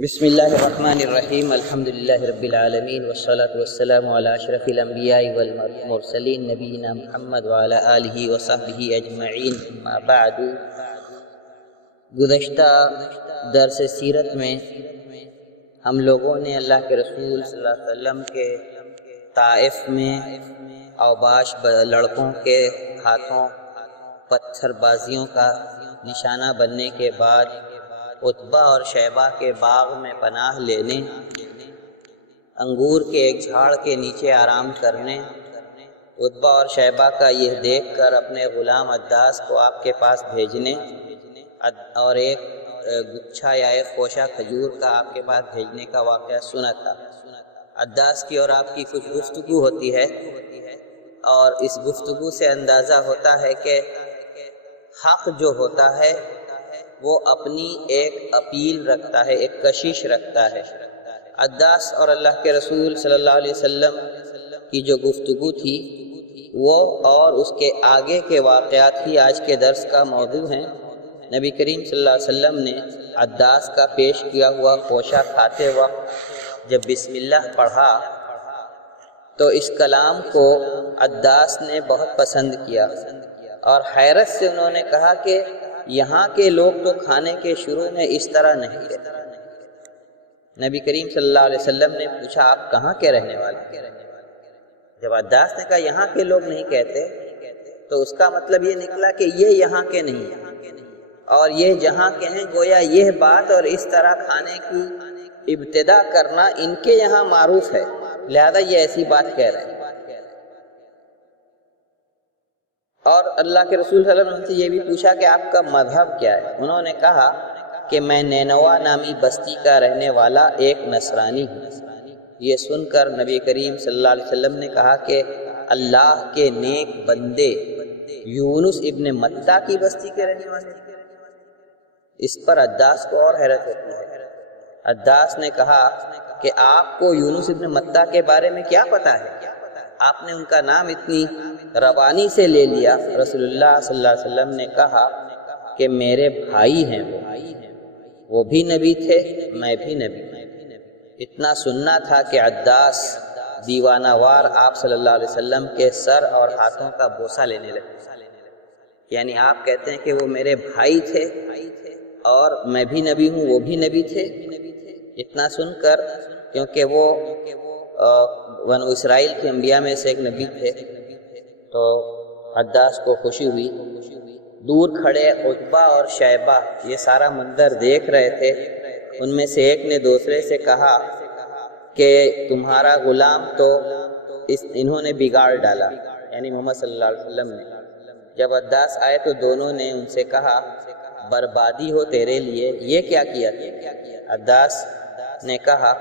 بسم اللہ الرحمن الرحیم الحمدللہ رب العالمین والصلاة والسلام علی اشرف الانبیاء والمرسلین نبینا محمد وعلی آلہ وصحبہ اجمعین اما بعد۔ گزشتہ درس سیرت میں ہم لوگوں نے اللہ کے رسول صلی اللہ علیہ وسلم کے طائف میں اوباش لڑکوں کے ہاتھوں پتھر بازیوں کا نشانہ بننے کے بعد عتبہ اور شیبہ کے باغ میں پناہ لینے، انگور کے ایک جھاڑ کے نیچے آرام کرنے، عتبہ اور شیبہ کا یہ دیکھ کر اپنے غلام عداس کو آپ کے پاس بھیجنے اور ایک گچھا یا ایک خوشہ کھجور کا آپ کے پاس بھیجنے کا واقعہ سنا تھا۔ عداس کی اور آپ کی کچھ گفتگو ہوتی ہے اور اس گفتگو سے اندازہ ہوتا ہے کہ حق جو ہوتا ہے وہ اپنی ایک اپیل رکھتا ہے، ایک کشش رکھتا ہے۔ عداس اور اللہ کے رسول صلی اللہ علیہ وسلم کی جو گفتگو تھی وہ اور اس کے آگے کے واقعات ہی آج کے درس کا موضوع ہیں۔ نبی کریم صلی اللہ علیہ وسلم نے عداس کا پیش کیا ہوا خوشہ کھاتے وقت جب بسم اللہ پڑھا تو اس کلام کو عداس نے بہت پسند کیا اور حیرت سے انہوں نے کہا کہ یہاں کے لوگ تو کھانے کے شروع میں اس طرح نہیں کہتے۔ نبی کریم صلی اللہ علیہ وسلم نے پوچھا آپ کہاں کے رہنے والے؟ جب عداس نے کہا یہاں کے لوگ نہیں کہتے تو اس کا مطلب یہ نکلا کہ یہ یہاں کے نہیں ہیں اور یہ جہاں کے ہیں، گویا یہ بات اور اس طرح کھانے کی ابتدا کرنا ان کے یہاں معروف ہے، لہذا یہ ایسی بات کہہ رہے ہیں۔ اور اللہ کے رسول صلی اللہ علیہ وسلم سے یہ بھی پوچھا کہ آپ کا مذہب کیا ہے؟ انہوں نے کہا کہ میں نینوا نامی بستی کا رہنے والا ایک نصرانی ہوں۔ یہ سن کر نبی کریم صلی اللہ علیہ وسلم نے کہا کہ اللہ کے نیک بندے یونس ابن متہ کی بستی کے رہنے والے۔ اس پر عداس کو اور حیرت ہوتی ہے۔ عداس نے کہا کہ آپ کو یونس ابن متہ کے بارے میں کیا پتا ہے؟ آپ نے ان کا نام اتنی روانی سے لے لیا۔ رسول اللہ صلی اللہ علیہ وسلم نے کہا کہ میرے بھائی ہیں، وہ بھی نبی تھے، میں بھی نبی۔ اتنا سننا تھا کہ عداس دیوانہ وار آپ صلی اللہ علیہ وسلم کے سر اور ہاتھوں کا بوسہ لینے لگے، یعنی آپ کہتے ہیں کہ وہ میرے بھائی تھے اور میں بھی نبی ہوں، وہ بھی نبی تھے۔ اتنا سن کر، کیونکہ وہ بنو اسرائیل کے انبیاء میں سے ایک نبی تھے، تو عداس کو خوشی ہوئی۔ دور کھڑے عتبہ اور شیبہ یہ سارا منظر دیکھ رہے تھے۔ ان میں سے ایک نے دوسرے سے کہا کہ تمہارا غلام تو انہوں نے بگاڑ ڈالا، یعنی محمد صلی اللہ علیہ وسلم نے۔ جب عداس آئے تو دونوں نے ان سے کہا بربادی ہو تیرے لیے، یہ کیا کیا تھا؟ عداس نے کہا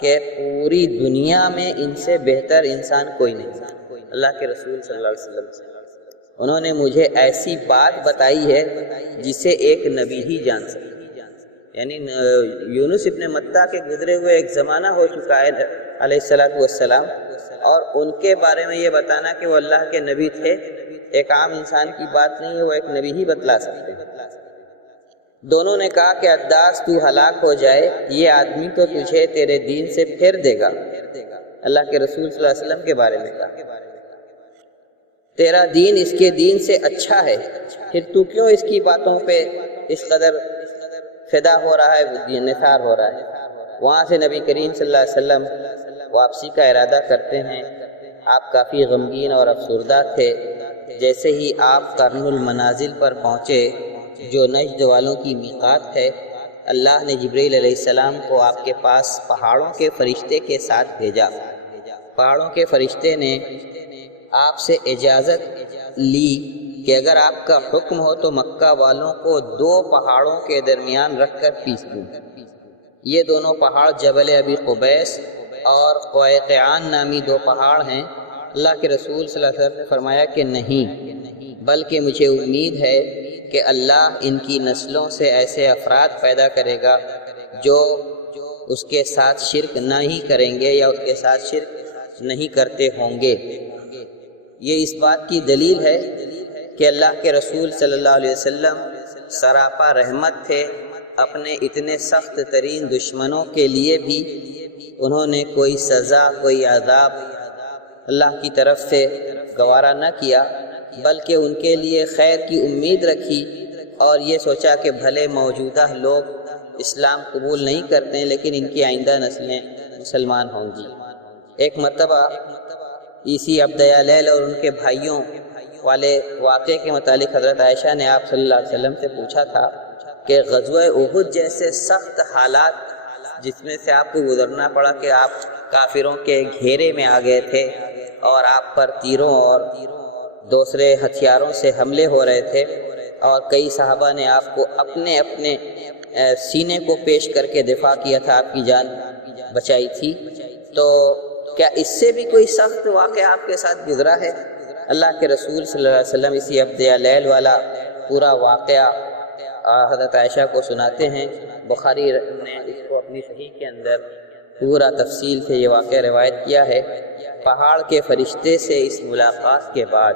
کہ پوری دنیا میں ان سے بہتر انسان کوئی نہیں، اللہ کے رسول صلی اللہ علیہ وسلم سے۔ انہوں نے مجھے ایسی بات بتائی ہے جسے ایک نبی ہی جان سکتا، یعنی یونس ابن متہ کے گزرے ہوئے ایک زمانہ ہو چکا ہے علیہ السلام، اور ان کے بارے میں یہ بتانا کہ وہ اللہ کے نبی تھے ایک عام انسان کی بات نہیں ہے، وہ ایک نبی ہی بتلا سکتے ہیں۔ دونوں نے کہا کہ عداس تو ہلاک ہو جائے، یہ آدمی تو تجھے تیرے دین سے پھیر دے گا۔ اللہ کے رسول صلی اللہ علیہ وسلم کے بارے میں کہا تیرا دین اس کے دین سے اچھا ہے، پھر تو کیوں اس کی باتوں پہ اس قدر فدا ہو رہا ہے، نثار ہو رہا ہے؟ وہاں سے نبی کریم صلی اللہ علیہ وسلم واپسی کا ارادہ کرتے ہیں۔ آپ کافی غمگین اور افسردہ تھے۔ جیسے ہی آپ قرن المنازل پر پہنچے جو نجد والوں کی میقات ہے، اللہ نے جبریل علیہ السلام کو آپ کے پاس پہاڑوں کے فرشتے کے ساتھ بھیجا۔ پہاڑوں کے فرشتے نے آپ سے اجازت لی کہ اگر آپ کا حکم ہو تو مکہ والوں کو 2 پہاڑوں کے درمیان رکھ کر پیس دوں۔ یہ دونوں پہاڑ جبل ابی قبیس اور قویقعان نامی 2 پہاڑ ہیں۔ اللہ کے رسول صلی اللہ علیہ وسلم نے فرمایا کہ نہیں، بلکہ مجھے امید ہے کہ اللہ ان کی نسلوں سے ایسے افراد پیدا کرے گا جو اس کے ساتھ شرک نہ ہی کریں گے یا اس کے ساتھ شرک نہیں کرتے ہوں گے۔ یہ اس بات کی دلیل ہے کہ اللہ کے رسول صلی اللہ علیہ وسلم سراپا رحمت تھے اپنے اتنے سخت ترین دشمنوں کے لیے بھی انہوں نے کوئی سزا، کوئی عذاب اللہ کی طرف سے گوارا نہ کیا، بلکہ ان کے لیے خیر کی امید رکھی اور یہ سوچا کہ بھلے موجودہ لوگ اسلام قبول نہیں کرتے ہیں لیکن ان کی آئندہ نسلیں مسلمان ہوں گی۔ ایک مرتبہ عیسی عبدیالیل اور ان کے بھائیوں والے واقعے کے متعلق حضرت عائشہ نے آپ صلی اللہ علیہ وسلم سے پوچھا تھا کہ غزوہ احد جیسے سخت حالات جس میں سے آپ کو گزرنا پڑا کہ آپ کافروں کے گھیرے میں آ گئے تھے اور آپ پر تیروں اور دوسرے ہتھیاروں سے حملے ہو رہے تھے اور کئی صحابہ نے آپ کو اپنے اپنے سینے کو پیش کر کے دفاع کیا تھا، آپ کی جان بچائی تھی، تو کیا اس سے بھی کوئی سخت واقعہ آپ کے ساتھ گزرا ہے؟ اللہ کے رسول صلی اللہ علیہ وسلم اسی عبدیالیل والا پورا واقعہ حضرت عائشہ کو سناتے ہیں۔ بخاری نے اس کو اپنی صحیح کے اندر پورا تفصیل سے یہ واقعہ روایت کیا ہے۔ پہاڑ کے فرشتے سے اس ملاقات کے بعد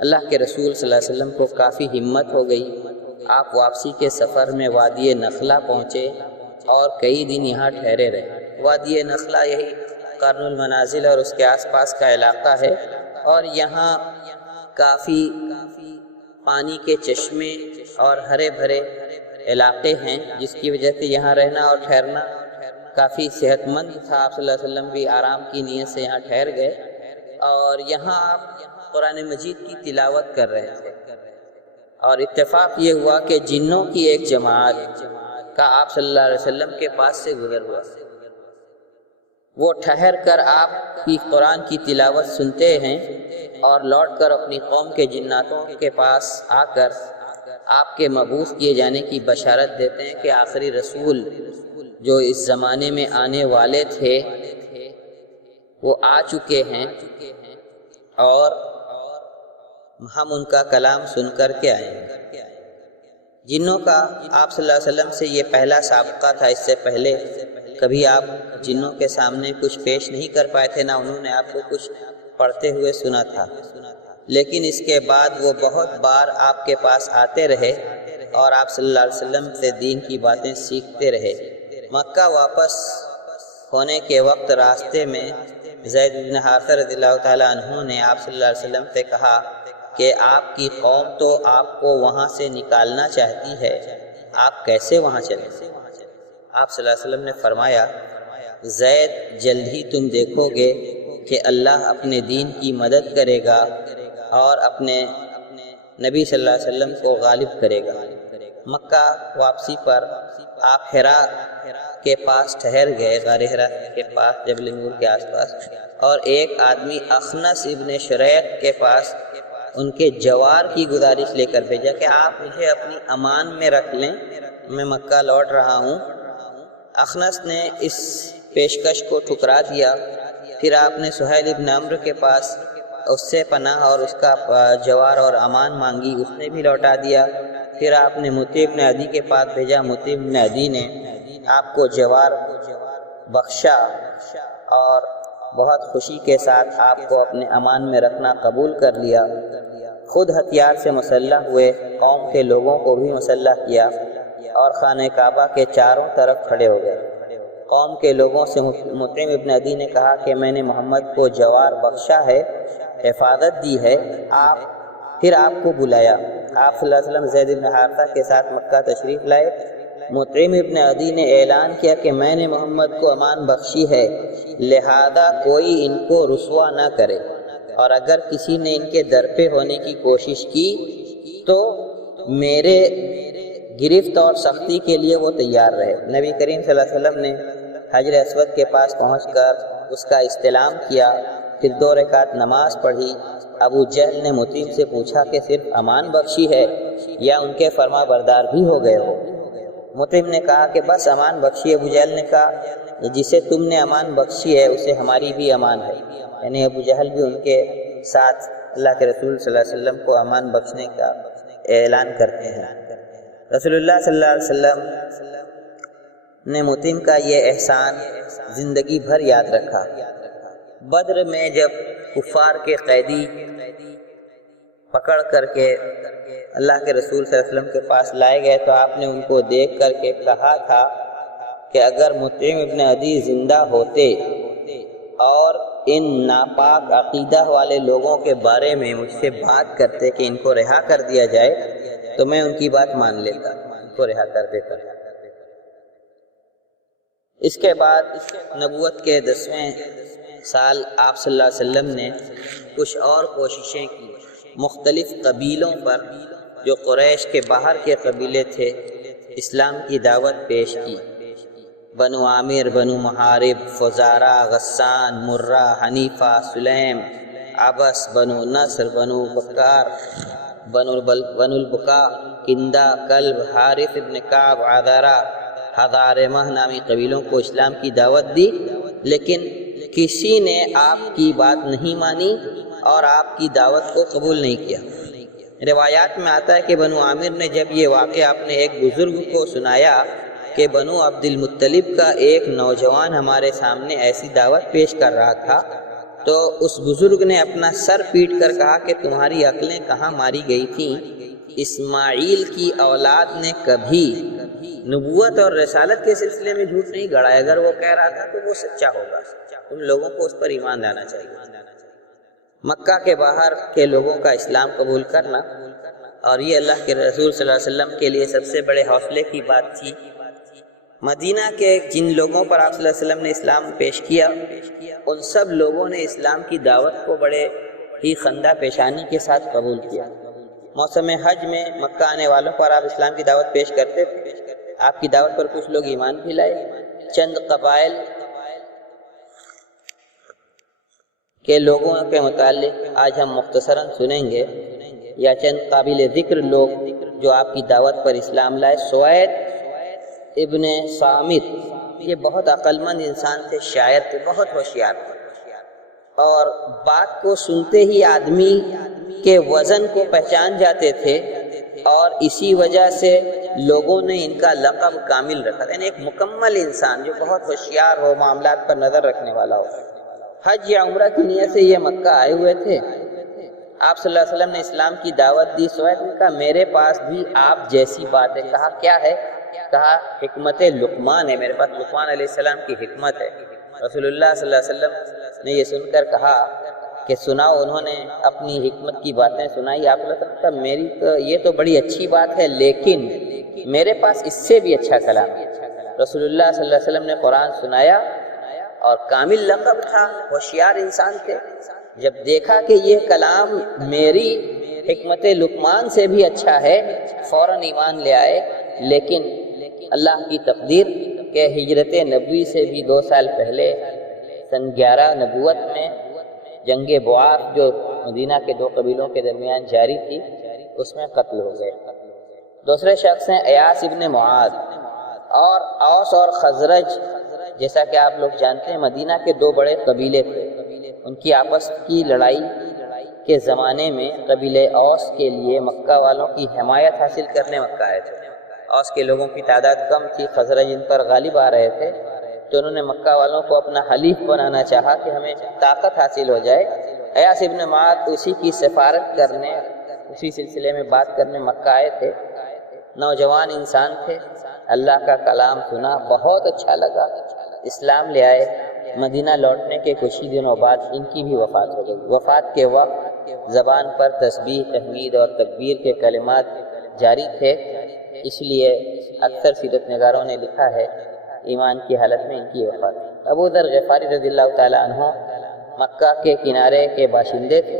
اللہ کے رسول صلی اللہ علیہ وسلم کو کافی ہمت ہو گئی۔ آپ واپسی کے سفر میں وادی نخلہ پہنچے اور کئی دن یہاں ٹھہرے رہے۔ وادی نخلہ یہی قرن المنازل اور اس کے آس پاس کا علاقہ ہے، اور یہاں کافی پانی کے چشمے اور ہرے بھرے علاقے ہیں، جس کی وجہ سے یہاں رہنا اور ٹھہرنا کافی صحت مند تھا۔ آپ صلی اللہ علیہ وسلم بھی آرام کی نیت سے یہاں ٹھہر گئے، اور یہاں آپ قرآن مجید کی تلاوت کر رہے تھے، اور اتفاق یہ ہوا کہ جنوں کی ایک جماعت کا آپ صلی اللہ علیہ وسلم کے پاس سے گزر ہوا۔ وہ ٹھہر کر آپ کی قرآن کی تلاوت سنتے ہیں اور لوٹ کر اپنی قوم کے جناتوں کے پاس آ کر آپ کے مبعوث کیے جانے کی بشارت دیتے ہیں کہ آخری رسول جو اس زمانے میں آنے والے تھے وہ آ چکے ہیں، اور ہم ان کا کلام سن کر کے آئے ہیں۔ جنوں کا آپ صلی اللہ علیہ وسلم سے یہ پہلا سابقہ تھا، اس سے پہلے کبھی آپ جنوں کے سامنے کچھ پیش نہیں کر پائے تھے، نہ انہوں نے آپ کو کچھ پڑھتے ہوئے سنا تھا، لیکن اس کے بعد وہ بہت بار آپ کے پاس آتے رہے اور آپ صلی اللہ علیہ وسلم سے دین کی باتیں سیکھتے رہے۔ مکہ واپس ہونے کے وقت راستے میں زید بن حارثہ رضی اللہ تعالیٰ عنہ نے آپ صلی اللہ علیہ وسلم سے کہا کہ آپ کی قوم تو آپ کو وہاں سے نکالنا چاہتی ہے، آپ کیسے وہاں چلیں؟ آپ صلی اللہ علیہ وسلم نے فرمایا، زید جلد ہی تم دیکھو گے کہ اللہ اپنے دین کی مدد کرے گا اور اپنے نبی صلی اللہ علیہ وسلم کو غالب کرے گا۔ مکہ واپسی پر آپ حرا کے پاس ٹھہر گئے، غار حرا کے پاس جبل نور کے آس پاس، اور ایک آدمی اخنس ابن شریق کے پاس ان کے جوار کی گزارش لے کر بھیجا کہ آپ مجھے اپنی امان میں رکھ لیں، میں مکہ لوٹ رہا ہوں۔ اخنس نے اس پیشکش کو ٹھکرا دیا۔ پھر آپ نے سہیل ابن عمرو کے پاس اس سے پناہ اور اس کا جوار اور امان مانگی، اس نے بھی لوٹا دیا۔ پھر آپ نے مطیع ابن عدی کے پاس بھیجا، مطیع ابن عدی نے آپ کو جوار بخشا اور بہت خوشی کے ساتھ آپ کو اپنے امان میں رکھنا قبول کر لیا۔ خود ہتھیار سے مسلح ہوئے، قوم کے لوگوں کو بھی مسلح کیا اور خانہ کعبہ کے چاروں طرف کھڑے ہو گئے۔ قوم کے لوگوں سے مطعم ابن عدی نے کہا کہ میں نے محمد کو جوار بخشا ہے، حفاظت دی ہے، پھر آپ کو بلایا۔ آپ صلی اللہ علیہ وسلم زید بن حارثہ کے ساتھ مکہ تشریف لائے۔ مطعم ابن عدی نے اعلان کیا کہ میں نے محمد کو امان بخشی ہے، لہذا کوئی ان کو رسوا نہ کرے، اور اگر کسی نے ان کے در پہ ہونے کی کوشش کی تو میرے گرفت اور سختی کے لیے وہ تیار رہے۔ نبی کریم صلی اللہ علیہ وسلم نے حجر اسود کے پاس پہنچ کر اس کا استلام کیا، پھر 2 رکعت نماز پڑھی۔ ابو جہل نے مطعم سے پوچھا کہ صرف امان بخشی ہے یا ان کے فرما بردار بھی ہو گئے ہو؟ مطعم نے کہا کہ بس امان بخشی۔ ابو جہل نے کہا جسے تم نے امان بخشی ہے اسے ہماری بھی امان ہے، یعنی ابو جہل بھی ان کے ساتھ اللہ کے رسول صلی اللہ علیہ وسلم کو امان بخشنے کا اعلان کرتے ہیں۔ رسول اللہ صلی اللہ علیہ وسلم نے مطعم کا یہ احسان زندگی بھر یاد رکھا۔ بدر میں جب کفار کے قیدی پکڑ کر کے اللہ کے رسول صلی اللہ علیہ وسلم کے پاس لائے گئے تو آپ نے ان کو دیکھ کر کے کہا تھا کہ اگر مطعم ابن عدی زندہ ہوتے اور ان ناپاک عقیدہ والے لوگوں کے بارے میں مجھ سے بات کرتے کہ ان کو رہا کر دیا جائے تو میں ان کی بات مان لیتا، ان کو رہا کر دیتا۔ اس کے بعد نبوت کے 10ویں سال آپ صلی اللہ علیہ وسلم نے کچھ اور کوششیں کی، مختلف قبیلوں پر جو قریش کے باہر کے قبیلے تھے اسلام کی دعوت پیش کی۔ بنو عامر، بنو محارب، فزارہ، غسان، مرہ، حنیفہ، سلیم، عبس، بنو نصر، بنو بکار، بنو البکا، کندہ، کلب، حارث ابن کعب، عذارہ، حضارمہ نامی قبیلوں کو اسلام کی دعوت دی، لیکن کسی نے آپ کی بات نہیں مانی اور آپ کی دعوت کو قبول نہیں کیا۔ روایات میں آتا ہے کہ بنو عامر نے جب یہ واقعہ اپنے ایک بزرگ کو سنایا کہ بنو عبد المطلب کا ایک نوجوان ہمارے سامنے ایسی دعوت پیش کر رہا تھا، تو اس بزرگ نے اپنا سر پیٹ کر کہا کہ تمہاری عقلیں کہاں ماری گئی تھیں؟ اسماعیل کی اولاد نے کبھی نبوت اور رسالت کے سلسلے میں جھوٹ نہیں گڑھا، اگر وہ کہہ رہا تھا تو وہ سچا ہوگا، تم لوگوں کو اس پر ایمان لانا چاہیے۔ مکہ کے باہر کے لوگوں کا اسلام قبول کرنا، اور یہ اللہ کے رسول صلی اللہ علیہ وسلم کے لیے سب سے بڑے حوصلے کی بات تھی۔ مدینہ کے جن لوگوں پر آپ صلی اللہ علیہ وسلم نے اسلام پیش کیا، ان سب لوگوں نے اسلام کی دعوت کو بڑے ہی خندہ پیشانی کے ساتھ قبول کیا۔ موسم حج میں مکہ آنے والوں پر آپ اسلام کی دعوت پیش کرتے تھے، آپ کی دعوت پر کچھ لوگ ایمان بھی لائے۔ چند قبائل کے لوگوں کے متعلق آج ہم مختصراً سنیں گے، یا چند قابل ذکر لوگ جو آپ کی دعوت پر اسلام لائے۔ سوید ابن صامت، یہ بہت عقل مند انسان تھے، شاعر تھے، بہت ہوشیار تھے، اور بات کو سنتے ہی آدمی کے وزن کو پہچان جاتے تھے، اور اسی وجہ سے لوگوں نے ان کا لقب کامل رکھا، یعنی ایک مکمل انسان جو بہت ہوشیار ہو، معاملات پر نظر رکھنے والا ہو۔ حج یا عمرہ کی نیت سے یہ مکہ آئے ہوئے تھے۔ آپ صلی اللہ علیہ وسلم نے اسلام کی دعوت دی۔ سوید نے کہا میرے پاس بھی آپ جیسی بات ہے۔ کہا کیا ہے؟ کہا حکمت لقمان ہے، میرے پاس لقمان علیہ السلام کی حکمت ہے۔ رسول اللہ صلی اللہ علیہ وسلم نے یہ سن کر کہا کہ سناؤ۔ انہوں نے اپنی حکمت کی باتیں سنائی۔ آپ صلی اللہ علیہ وسلم میری تو یہ تو بڑی اچھی بات ہے، لیکن میرے پاس اس سے بھی اچھا کلام ہے۔ رسول اللہ صلی اللہ علیہ وسلم نے قرآن سنایا، اور کامل لقب تھا، ہوشیار انسان تھے۔ جب دیکھا کہ یہ کلام میری حکمت لقمان سے بھی اچھا ہے، فوراً ایمان لے آئے۔ لیکن اللہ کی تقدیر کہ ہجرت نبوی سے بھی 2 سال پہلے سن 11 نبوت میں جنگ بعاث جو مدینہ کے 2 قبیلوں کے درمیان جاری تھی، اس میں قتل ہو گئے۔ دوسرے شخص ہیں ایاس ابن معاذ، اور اوس اور خزرج، جیسا کہ آپ لوگ جانتے ہیں مدینہ کے 2 بڑے قبیلے تھے۔ ان کی آپس کی لڑائی کے زمانے میں قبیلے اوس کے لیے مکہ والوں کی حمایت حاصل کرنے مکہ آئے تھے۔ اوس کے لوگوں کی تعداد کم تھی، خزرج ان پر غالب آ رہے تھے، تو انہوں نے مکہ والوں کو اپنا حلیف بنانا چاہا کہ ہمیں طاقت حاصل ہو جائے۔ ایاس ابن معاذ اسی کی سفارت کرنے، اسی سلسلے میں بات کرنے مکہ آئے تھے۔ نوجوان انسان تھے، اللہ کا کلام سنا، بہت اچھا لگا، اسلام لے آئے۔ مدینہ لوٹنے کے کچھ ہی دنوں بعد ان کی بھی وفات ہو گئی۔ وفات کے وقت زبان پر تسبیح، تحمید اور تکبیر کے کلمات جاری تھے، اس لیے اکثر سیرت نگاروں نے لکھا ہے ایمان کی حالت میں ان کی وفات۔ ابو ذر غفاری رضی اللہ تعالیٰ عنہ مکہ کے کنارے کے باشندے تھے۔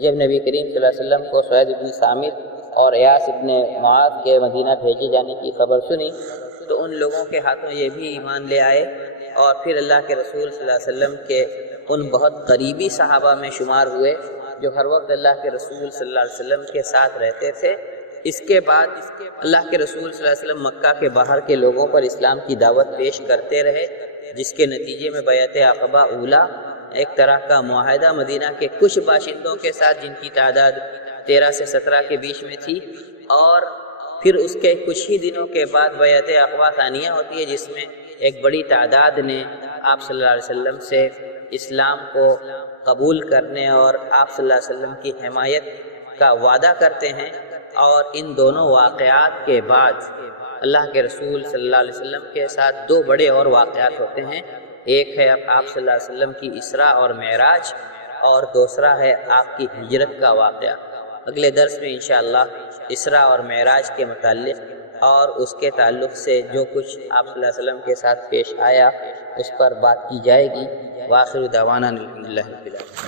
جب نبی کریم صلی اللہ علیہ وسلم کو سوید بن صامت اور ایاس ابن معاذ کے مدینہ بھیجے جانے کی خبر سنی تو ان لوگوں کے ہاتھوں یہ بھی ایمان لے آئے، اور پھر اللہ کے رسول صلی اللہ علیہ وسلم کے ان بہت قریبی صحابہ میں شمار ہوئے جو ہر وقت اللہ کے رسول صلی اللہ علیہ وسلم کے ساتھ رہتے تھے۔ اس کے بعد اللہ کے رسول صلی اللہ علیہ وسلم مکہ کے باہر کے لوگوں پر اسلام کی دعوت پیش کرتے رہے، جس کے نتیجے میں بیعت عقبہ اولیٰ، ایک طرح کا معاہدہ مدینہ کے کچھ باشندوں کے ساتھ جن کی تعداد 13 سے 17 کے بیچ میں تھی، اور پھر اس کے کچھ ہی دنوں کے بعد بیعت عقبہ ثانیہ ہوتی ہے، جس میں ایک بڑی تعداد نے آپ صلی اللہ علیہ وسلم سے اسلام کو قبول کرنے اور آپ صلی اللہ علیہ وسلم کی حمایت کا وعدہ کرتے ہیں، اور ان دونوں واقعات کے بعد اللہ کے رسول صلی اللہ علیہ وسلم کے ساتھ دو بڑے اور واقعات ہوتے ہیں۔ ایک ہے آپ صلی اللہ علیہ وسلم کی اسراء اور معراج، اور دوسرا ہے آپ کی ہجرت کا واقعہ۔ اگلے درس میں انشاءاللہ اسراء اور معراج کے متعلق اور اس کے تعلق سے جو کچھ آپ صلی اللہ علیہ وسلم کے ساتھ پیش آیا اس پر بات کی جائے گی۔ وآخر دعوانا الحمدللہ رب العالمین۔